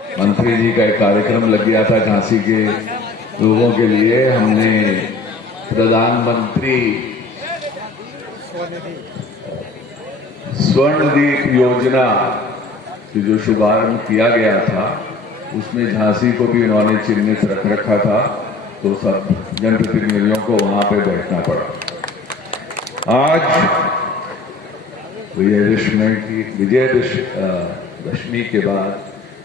मंत्री जी का एक कार्यक्रम लग गया था झांसी के लोगों के लिए। हमने प्रधानमंत्री स्वर्णदीप योजना की जो शुभारंभ किया गया था, उसमें झांसी को भी उन्होंने चिन्हित रख रखा था, तो सब जनप्रतिनिधियों को वहां पे बैठना पड़ा। आज विजयदशमी के बाद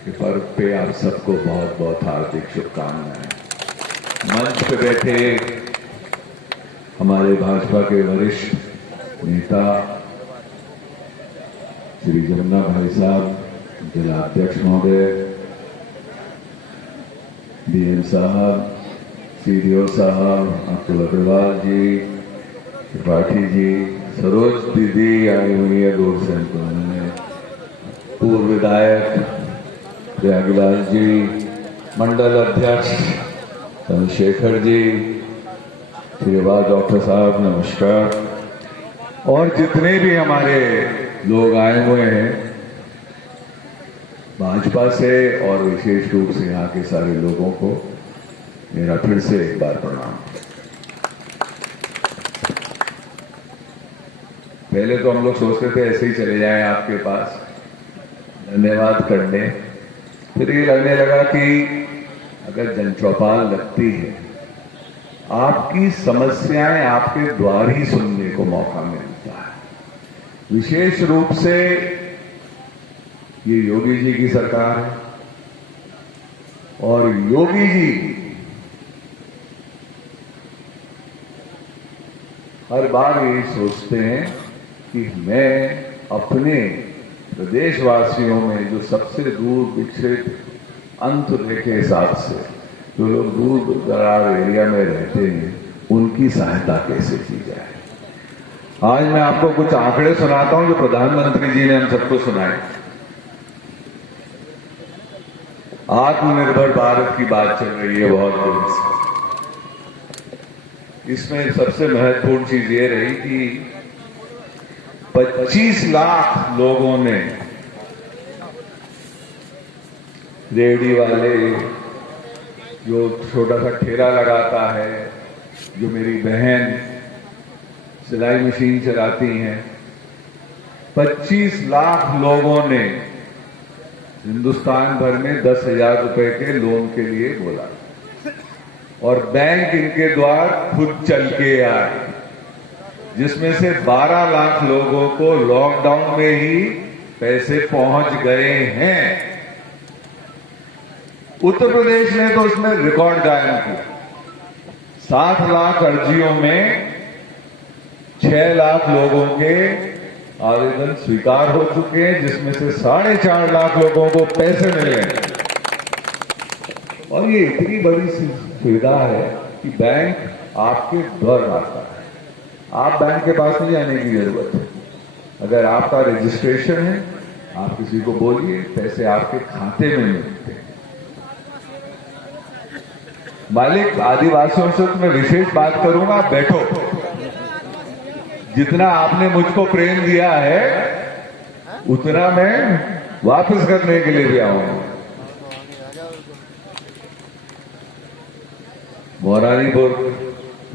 के पर्व पे आप सबको बहुत बहुत हार्दिक शुभकामनाएं। मंच पे बैठे हमारे भाजपा के वरिष्ठ नेता श्री जमुना भाई साहब, जिला अध्यक्ष महोदय, डीएम साहब, सीडीओ साहब, अतुल अग्रवाल जी, त्रिपाठी जी, सरोज दीदी आई हुई है दूर से, पूर्व विधायक प्रयागलाल जी, मंडल अध्यक्ष चंद्रशेखर जी, श्रीवास डॉक्टर साहब नमस्कार, और जितने भी हमारे लोग आए हुए हैं भाजपा से और विशेष रूप से यहाँ के सारे लोगों को मेरा फिर से एक बार प्रणाम। पहले तो हम लोग सोचते थे ऐसे ही चले जाएं आपके पास धन्यवाद करने, फिर ये लगने लगा कि अगर जनचौपाल लगती है, आपकी समस्याएं आपके द्वार ही सुनने को मौका मिलता है। विशेष रूप से ये योगी जी की सरकार है और योगी जी हर बार यही सोचते हैं कि मैं अपने प्रदेशवासियों में जो सबसे दूर विकसित अंत रेखे हिसाब से जो लोग दूर दरार एरिया में रहते हैं, उनकी सहायता कैसे की जाए। आज मैं आपको कुछ आंकड़े सुनाता हूं जो प्रधानमंत्री जी ने हम सबको सुनाए। आत्मनिर्भर भारत की बात चल रही है बहुत दिन से। इसमें सबसे महत्वपूर्ण चीज ये रही कि 25 लाख लोगों ने, रेहड़ी वाले, जो छोटा सा ठेला लगाता है, जो मेरी बहन सिलाई मशीन चलाती हैं, 25 लाख लोगों ने हिंदुस्तान भर में 10,000 रुपए के लोन के लिए बोला और बैंक इनके द्वार खुद चल के आए, जिसमें से 12 लाख लोगों को लॉकडाउन में ही पैसे पहुंच गए हैं। उत्तर प्रदेश ने तो उसमें रिकॉर्ड कायम किया। 7 लाख अर्जियों में 6 लाख लोगों के आवेदन स्वीकार हो चुके हैं, जिसमें से 4.5 लाख लोगों को पैसे मिले हैं। और ये इतनी बड़ी सुविधा है कि बैंक आपके घर आता है, आप बैंक के पास नहीं जाने की जरूरत है। अगर आपका रजिस्ट्रेशन है, आप किसी को बोलिए, पैसे आपके खाते में मिलते हैं। मालिक आदिवासियों से तो मैं विशेष बात करूंगा, बैठो। जितना आपने मुझको प्रेम दिया है उतना मैं वापस करने के लिए भी आऊंगा। मोरारीपुर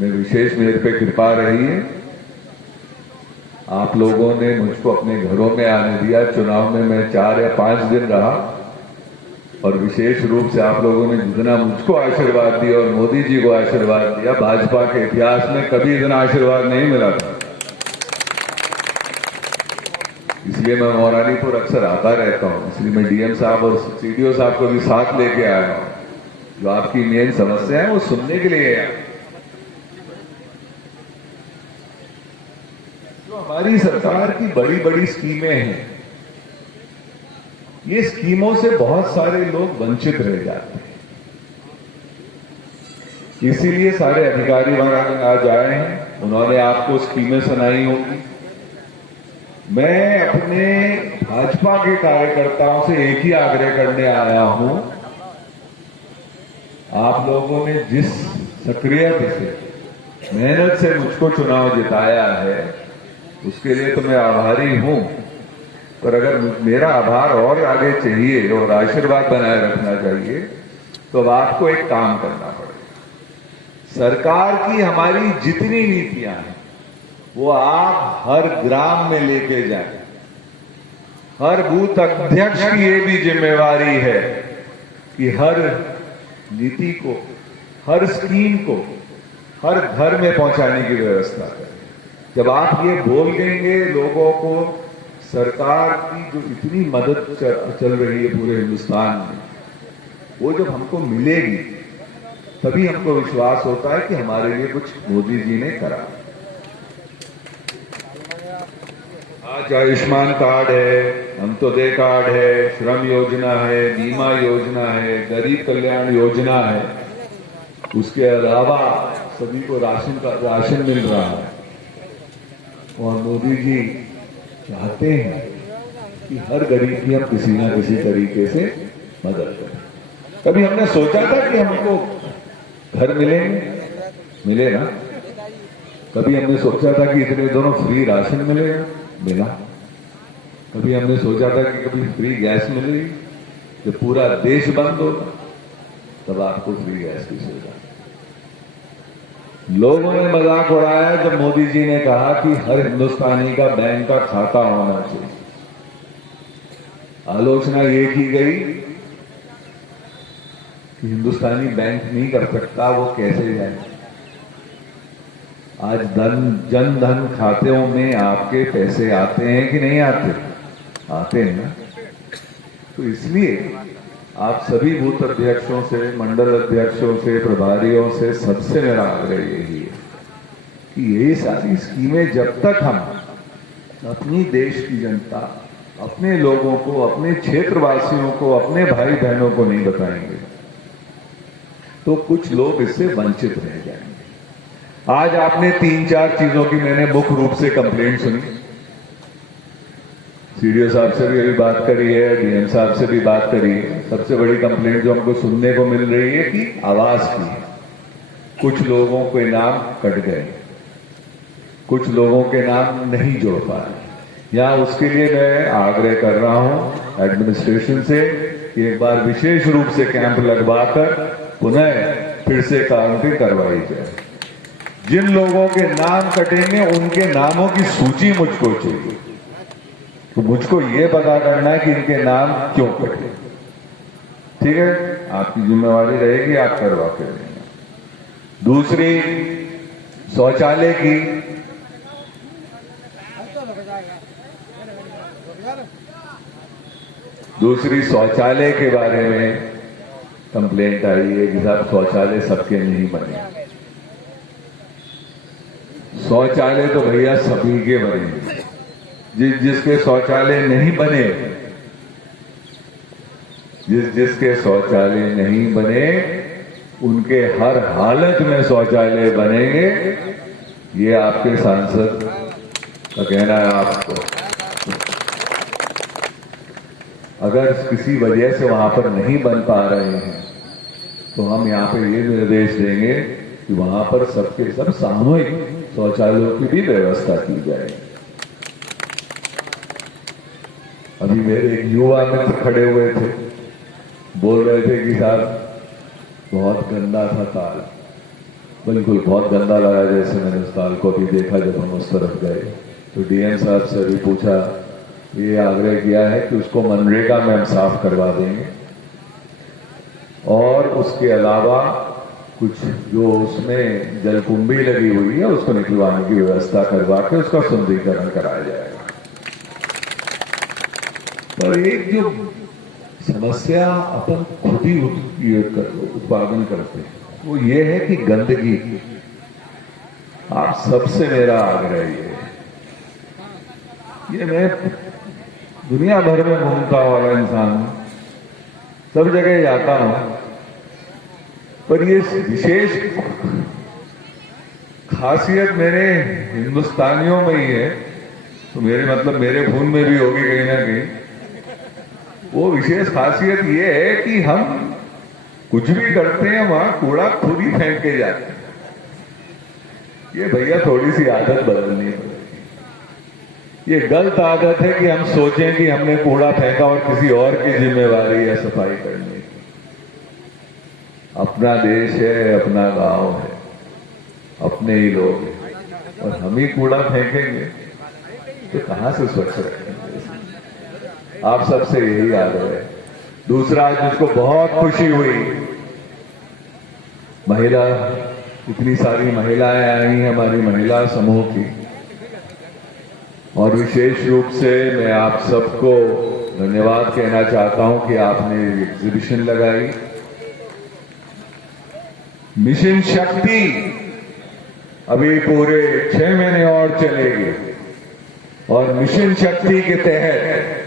में विशेष मेरे पे कृपा रही है। आप लोगों ने मुझको अपने घरों में आने दिया। चुनाव में मैं 4 या 5 दिन रहा और विशेष रूप से आप लोगों ने जितना मुझको आशीर्वाद दिया और मोदी जी को आशीर्वाद दिया, भाजपा के इतिहास में कभी इतना आशीर्वाद नहीं मिला था। इसलिए मैं मोरारीपुर अक्सर आता रहता हूं। इसलिए मैं डीएम साहब और सीडीओ साहब को भी साथ लेके आया हूं, जो आपकी मेन समस्या है वो सुनने के लिए है। जो हमारी सरकार की बड़ी बड़ी स्कीमें हैं, ये स्कीमों से बहुत सारे लोग वंचित रह जाते हैं। इसीलिए सारे अधिकारी वहां आज आए हैं, उन्होंने आपको स्कीमें सुनाई होंगी। मैं अपने भाजपा के कार्यकर्ताओं से एक ही आग्रह करने आया हूं, आप लोगों ने जिस सक्रियता से मेहनत से मुझको चुनाव जिताया है, उसके लिए तो मैं आभारी हूं। पर अगर मेरा आभार और आगे चाहिए और आशीर्वाद बनाए रखना चाहिए तो अब आपको एक काम करना पड़ेगा। सरकार की हमारी जितनी नीतियां हैं वो आप हर ग्राम में लेके जाएं। हर बूथ अध्यक्ष की ये भी जिम्मेवारी है कि हर नीति को, हर स्कीम को हर घर में पहुंचाने की व्यवस्था करें। जब आप ये बोल देंगे लोगों को, सरकार की जो इतनी मदद चल रही है पूरे हिंदुस्तान में, वो जब हमको मिलेगी तभी हमको विश्वास होता है कि हमारे लिए कुछ मोदी जी ने करा। आज आयुष्मान कार्ड है, अंत्योदय कार्ड है, श्रम योजना है, बीमा योजना है, गरीब कल्याण योजना है, उसके अलावा सभी को राशन मिल रहा है। और मोदी जी चाहते हैं कि हर गरीब की हम किसी ना किसी तरीके से मदद करें। कभी हमने सोचा था कि हमको घर मिलेंगे? मिले ना। कभी हमने सोचा था कि इतने दोनों फ्री राशन मिलेगा? मिला। कभी हमने सोचा था कि कभी फ्री गैस मिलेगी? जब पूरा देश बंद होगा तब आपको फ्री गैस की सुविधा। लोगों ने मजाक उड़ाया जब मोदी जी ने कहा कि हर हिंदुस्तानी का बैंक का खाता होना चाहिए। आलोचना ये की गई कि हिंदुस्तानी बैंक नहीं कर सकता, वो कैसे जाए। आज जन धन खातों में आपके पैसे आते हैं कि नहीं आते? आते हैं ना। तो इसलिए आप सभी बूथ अध्यक्षों से, मंडल अध्यक्षों से, प्रभारियों से, सबसे मेरा आग्रह यही है कि यही सारी स्कीमें जब तक हम अपनी देश की जनता, अपने लोगों को, अपने क्षेत्रवासियों को, अपने भाई बहनों को नहीं बताएंगे तो कुछ लोग इससे वंचित रह जाएंगे। आज आपने 3-4 चीजों की मैंने मुख्य रूप से कंप्लेंट सुनी। सीडीओ साहब से भी अभी बात करी है, डीएम साहब से भी बात करी है। सबसे बड़ी कंप्लेंट जो हमको सुनने को मिल रही है कि आवास की है। कुछ लोगों के नाम कट गए, कुछ लोगों के नाम नहीं जोड़ पाए। यहां उसके लिए मैं आग्रह कर रहा हूं एडमिनिस्ट्रेशन से कि एक बार विशेष रूप से कैंप लगवाकर पुनः फिर से काउंटिंग करवाई जाए। जिन लोगों के नाम कटेंगे उनके नामों की सूची मुझको चाहिए, तो मुझको ये पता करना है कि इनके नाम क्यों कटे। ठीक है, आपकी जिम्मेवारी रहेगी, आप करवा के देंगे। दूसरी, शौचालय की, शौचालय के बारे में कंप्लेंट आई है कि साहब शौचालय सबके नहीं बने। शौचालय तो भैया सभी के बने। जिसके शौचालय नहीं बने, जिसके शौचालय नहीं बने उनके हर हालत में शौचालय बनेंगे। ये आपके सांसद का कहना है आपको। अगर किसी वजह से वहां पर नहीं बन पा रहे हैं तो हम यहाँ पे ये निर्देश देंगे कि वहां पर सबके सब सामूहिक शौचालयों की भी व्यवस्था की जाए। अभी मेरे एक युवा मित्र खड़े हुए थे, बोल रहे थे कि साहब बहुत गंदा था ताल। बिल्कुल बहुत गंदा लगा, जैसे मैंने उस ताल को भी देखा जब हम उस तरफ गए। तो डीएम साहब से भी पूछा, ये आग्रह किया है कि उसको मनरेगा में हम साफ करवा देंगे और उसके अलावा कुछ जो उसमें जलकुंभी लगी हुई है उसको निकलवाने की व्यवस्था करवा के उसका सुंदरीकरण कराया जाएगा। पर एक जो समस्या अपन खुद ही उत्पादन करते हैं वो ये है कि गंदगी। आप सबसे मेरा आग्रह ये मैं दुनिया भर में घूमता वाला इंसान हूं, सब जगह जाता हूं, पर ये विशेष खासियत मेरे हिंदुस्तानियों में ही है, तो मेरे खून में भी होगी कहीं ना कहीं। वो विशेष खासियत ये है कि हम कुछ भी करते हैं वहां कूड़ा खुद ही फेंक के जाते हैं। ये भैया थोड़ी सी आदत बदलनी पड़ेगी। ये गलत आदत है कि हम सोचें कि हमने कूड़ा फेंका और किसी और की जिम्मेवारी है सफाई करने की। अपना देश है, अपना गांव है, अपने ही लोग हैं, और हम ही कूड़ा फेंकेंगे तो कहां से स्वच्छ रखेंगे? आप सबसे यही आग्रह है। दूसरा, आज मुझको बहुत खुशी हुई, महिला, इतनी सारी महिलाएं आई हमारी महिला समूह की, और विशेष रूप से मैं आप सबको धन्यवाद कहना चाहता हूं कि आपने एग्जीबिशन लगाई। मिशन शक्ति अभी पूरे 6 महीने और चलेगी, और मिशन शक्ति के तहत